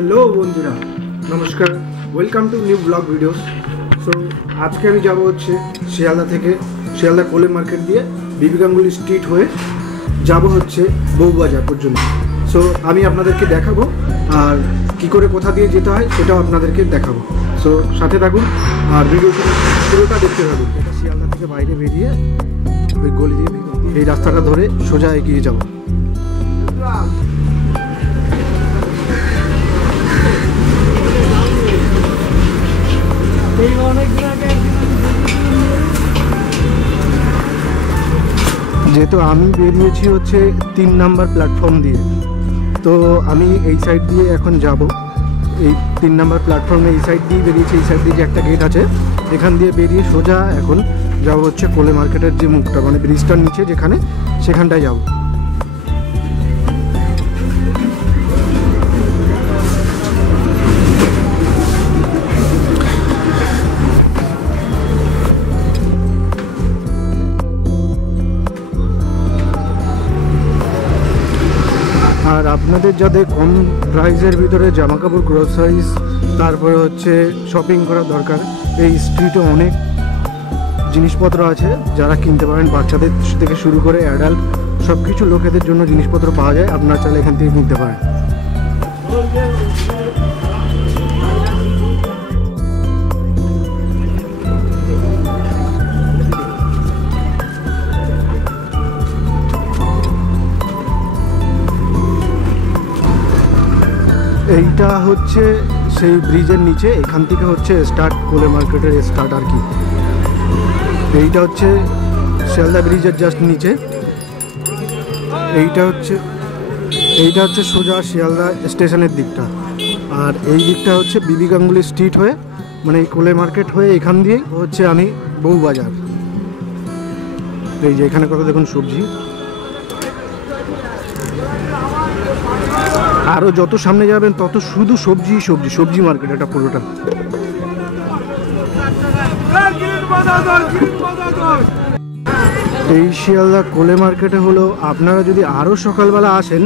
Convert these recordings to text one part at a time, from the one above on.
Hello বন্ধুরা, নমস্কার, welcome to new blog videos. So আজকে আমি যাব হচ্ছে শিয়ালদা থেকে, শিয়ালদা কোলে মার্কেট দিয়ে বিবি গাঙ্গুলি স্ট্রিট হয়ে যাব হচ্ছে বউবাজার পর্যন্ত। সো আমি আপনাদেরকে দেখাবো আর কি করে কোথা দিয়ে যেতে হয় সেটাও আপনাদেরকে দেখাবো। সো সাথে থাকুন আর ভিডিওটি পুরোটা দেখতে থাকুন। এটা শিয়ালদা থেকে বাইরে বেরিয়ে ওই গলি দিয়ে এই রাস্তাটা ধরে সোজা এগিয়ে যাব। যেহেতু আমি বেরিয়েছি হচ্ছে 3 নাম্বার প্ল্যাটফর্ম দিয়ে, তো আমি এই সাইড দিয়ে এখন যাব। এই 3 নাম্বার প্ল্যাটফর্মে এই সাইড দিয়ে বেরিয়েছি, এই সাইড দিয়ে যে একটা গেট আছে এখান দিয়ে বেরিয়ে সোজা এখন যাব হচ্ছে কোলে মার্কেটের যে মুখটা, মানে ব্রিজটার নিচে যেখানে, সেখানটায় যাব। আর আপনাদের যাদের কম প্রাইসের ভিতরে জামাকাপড়, গ্রোসারিজ, তারপরে হচ্ছে শপিং করার দরকার, এই স্ট্রিটে অনেক জিনিসপত্র আছে যারা কিনতে পারেন। বাচ্চাদের থেকে শুরু করে অ্যাডাল্ট সব কিছু লোকেদের জন্য জিনিসপত্র পাওয়া যায়, আপনারা চাইলে এখান থেকে কিনতে পারেন। এইটা হচ্ছে সেই ব্রিজের নিচে, এখান থেকে হচ্ছে স্টার্ট কোলে মার্কেটের স্টার্ট আর কি। এইটা হচ্ছে শিয়ালদা ব্রিজের জাস্ট নিচে। এইটা হচ্ছে সোজা শিয়ালদা স্টেশনের দিকটা, আর এই দিকটা হচ্ছে বিবি গাঙ্গুলি স্ট্রিট হয়ে, মানে এই কোলে মার্কেট হয়ে এখান দিয়েই হচ্ছে আমি বউবাজার। এই যে এখানে কত দেখুন সবজি, আরও যত সামনে যাবেন তত শুধু সবজি সবজি সবজি মার্কেট এটা পুরোটা। এই শিয়ালদা কোলে মার্কেটে হলো, আপনারা যদি আরও সকালবেলা আসেন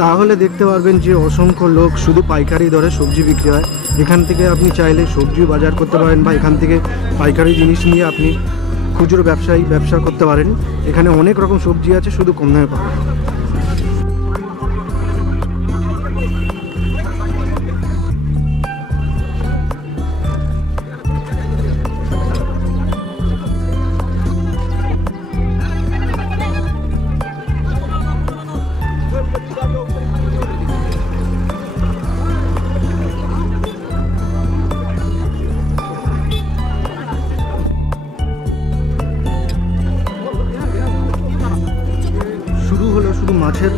তাহলে দেখতে পারবেন যে অসংখ্য লোক শুধু পাইকারি দরে সবজি বিক্রি হয়। এখান থেকে আপনি চাইলে সবজি বাজার করতে পারেন, বা এখান থেকে পাইকারি জিনিস নিয়ে আপনি খুচরো ব্যবসা করতে পারেন। এখানে অনেক রকম সবজি আছে, শুধু কম দামে পাবেন। শুধু মাছের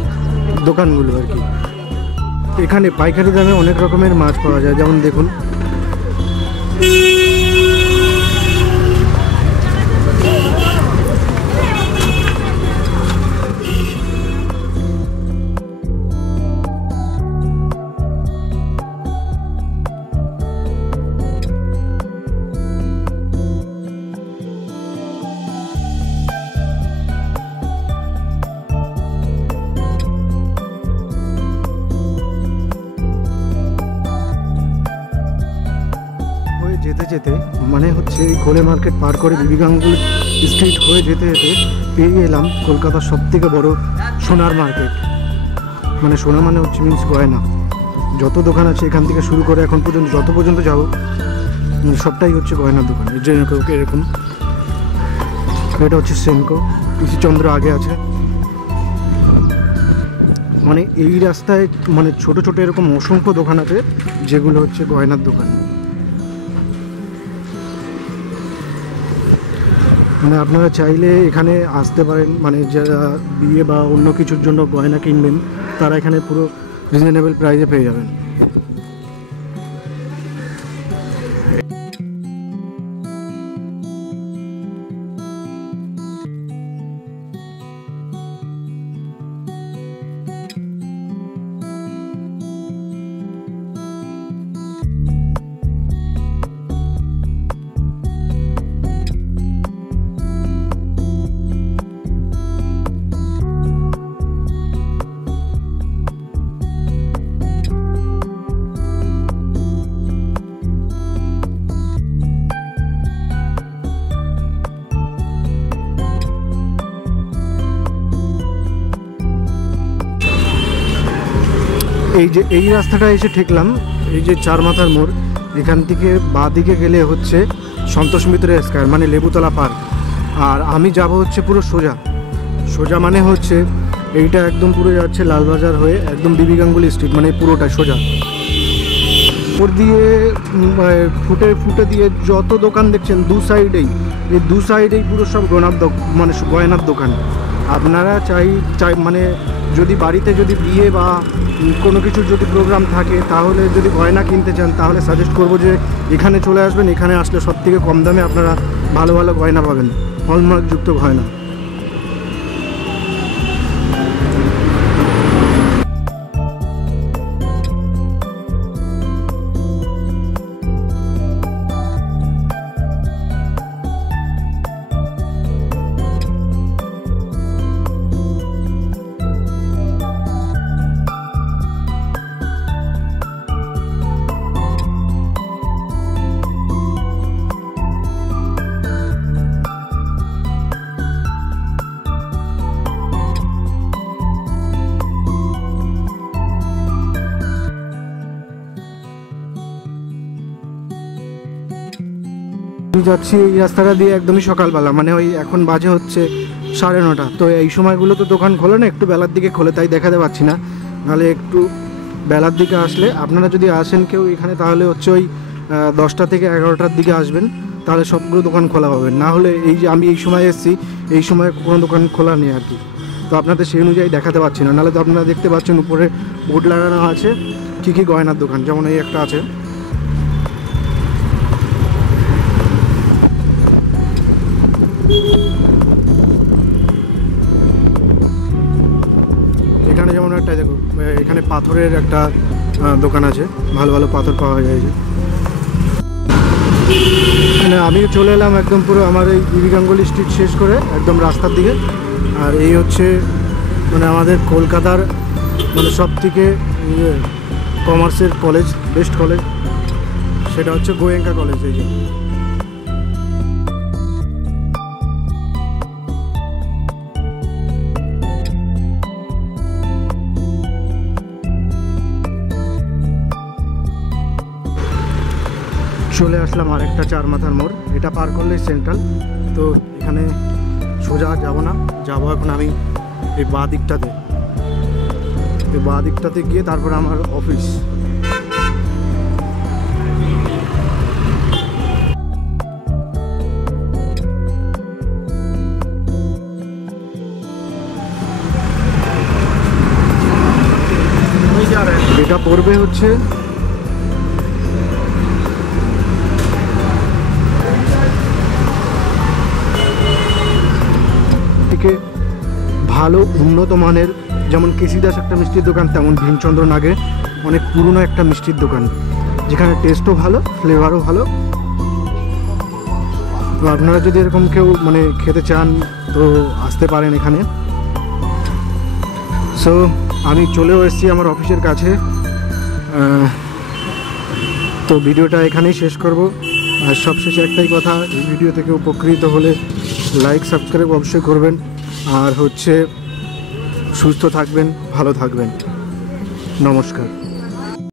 দোকানগুলো আর কি। এখানে পাইকারি দামে অনেক রকমের মাছ পাওয়া যায়, যেমন দেখুন যেতে যেতে, মানে হচ্ছে এই কোলে মার্কেট পার করে বিবি গাঙ্গুলি স্ট্রিট হয়ে যেতে যেতে পেয়ে এলাম কলকাতার সবথেকে বড় সোনার মার্কেট। মানে সোনা মানে হচ্ছে মিন্স গয়না। যত দোকান আছে এখান থেকে শুরু করে এখন পর্যন্ত যত পর্যন্ত যাবো সবটাই হচ্ছে গয়নার দোকান। এর জন্য এরকম, এটা হচ্ছে সেনকো, পিসিচন্দ্র আগে আছে। মানে এই রাস্তায় মানে ছোট ছোট এরকম অসংখ্য দোকান আছে যেগুলো হচ্ছে গয়নার দোকান। মানে আপনারা চাইলে এখানে আসতে পারেন, মানে যারা বিয়ে বা অন্য কিছুর জন্য গয়না কিনবেন তারা এখানে পুরো রিজনেবল প্রাইসে পেয়ে যাবেন। এই যে এই রাস্তাটা এসে ঠেকলাম, এই যে চার মাথার মোড়, এখান থেকে বাঁ দিকে গেলে হচ্ছে সন্তোষ মিত্র স্কয়ার মানে লেবুতলা পার্ক। আর আমি যাব হচ্ছে পুরো সোজা সোজা, মানে হচ্ছে এইটা একদম পুরো যাচ্ছে লালবাজার হয়ে একদম বিবি গাঙ্গুলি স্ট্রিট, মানে পুরোটা সোজা। উপর দিয়ে ফুটে ফুটে দিয়ে যত দোকান দেখছেন দু সাইডেই, এই দু সাইডেই পুরো সব মানে গয়নার দোকান। আপনারা চাই মানে যদি বাড়িতে যদি বিয়ে বা কোনো কিছু যদি প্রোগ্রাম থাকে, তাহলে যদি গয়না কিনতে চান তাহলে সাজেস্ট করব যে এখানে চলে আসবেন। এখানে আসলে সব থেকে কম দামে আপনারা ভালো ভালো গয়না পাবেন, হলমার্কযুক্ত গয়না। যাচ্ছি এই রাস্তাটা দিয়ে একদমই সকালবেলা, মানে ওই এখন বাজে হচ্ছে 9:30। তো এই সময়গুলো তো দোকান খোলে না, একটু বেলার দিকে খোলে, তাই দেখাতে পাচ্ছি না। নাহলে একটু বেলার দিকে আসলে, আপনারা যদি আসেন কেউ এখানে, তাহলে হচ্ছে ওই 10টা থেকে 11টার দিকে আসবেন, তাহলে সবগুলো দোকান খোলা পাবেন। না হলে এই যে আমি এই সময় এসেছি, এই সময় কোনো দোকান খোলা নেই আর কি। তো আপনাদের সেই অনুযায়ী দেখাতে পাচ্ছি না। নাহলে তো আপনারা দেখতে পাচ্ছেন উপরে বোর্ড লাগানো আছে কী কী গয়নার দোকান, যেমন এই একটা আছে। এখানে যেমন একটা দেখো, এখানে পাথরের একটা দোকান আছে, ভালো ভালো পাথর পাওয়া যায়। মানে আমি চলে এলাম একদম পুরো আমার এই বিবি গাঙ্গুলি স্ট্রিট শেষ করে একদম রাস্তার দিকে। আর এই হচ্ছে মানে আমাদের কলকাতার মানে সব থেকে কমার্সের কলেজ, বেস্ট কলেজ, সেটা হচ্ছে গোয়েঙ্কা কলেজ। এই যে চলে আসলাম আরেকটা চার মাথার মোড়, এটা পার করলেই সেন্ট্রাল। তো এখানে সোজা যাব না, যাব এখন আমি এই বাঁ দিকটাতে। এই বাঁ দিকটাতে গিয়ে তারপর আমার অফিস। এটা পড়বে হচ্ছে ভালো উন্নত মানের, যেমন কেসি দাস একটা মিষ্টির দোকান, তেমন ভীমচন্দ্র নাগে অনেক পুরনো একটা মিষ্টির দোকান, যেখানে টেস্টও ভালো, ফ্লেভারও ভালো। তো আপনারা যদি এরকম কেউ মানে খেতে চান তো আসতে পারেন এখানে। সো আমি চলেও এসেছি আমার অফিসের কাছে। তো ভিডিওটা এখানেই শেষ করব। আর সবশেষে একটাই কথা, এই ভিডিও থেকে উপকৃত হলে লাইক সাবস্ক্রাইব অবশ্যই করবেন। আর হচ্ছে সুস্থ থাকবেন, ভালো থাকবেন। নমস্কার।